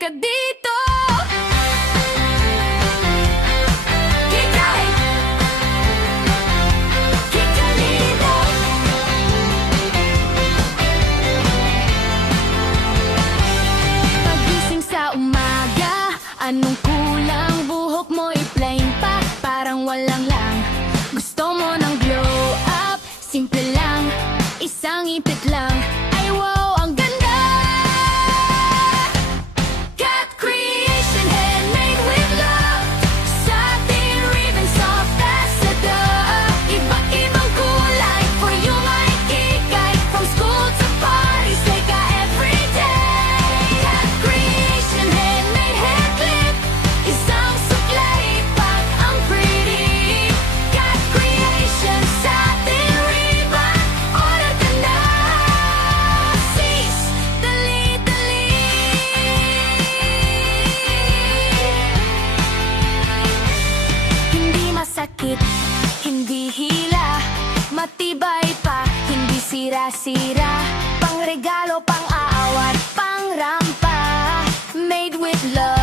ka dito. Pagising sa umaga, anong kulang? Buhok mo i-plain pa, parang walang lang. Gusto mo ng glow up, simple lang, isang ipit lang. Ay wow, ang ganda! Cat Creation, handmade with love. Satin ribbon, soft as a dove. Iba-ibang kulay for you makikay. From school to parties, take ka everyday. Cat Creation, handmade hair clip. Isang suklay pag ang pretty. Cat Creation, satin ribbon. Order ka na. Sis, dali, dali. Hindi masakit, hindi hila, matibay pa, hindi sira-sira. Pang regalo, pang aawat, pang rampa. Made with love.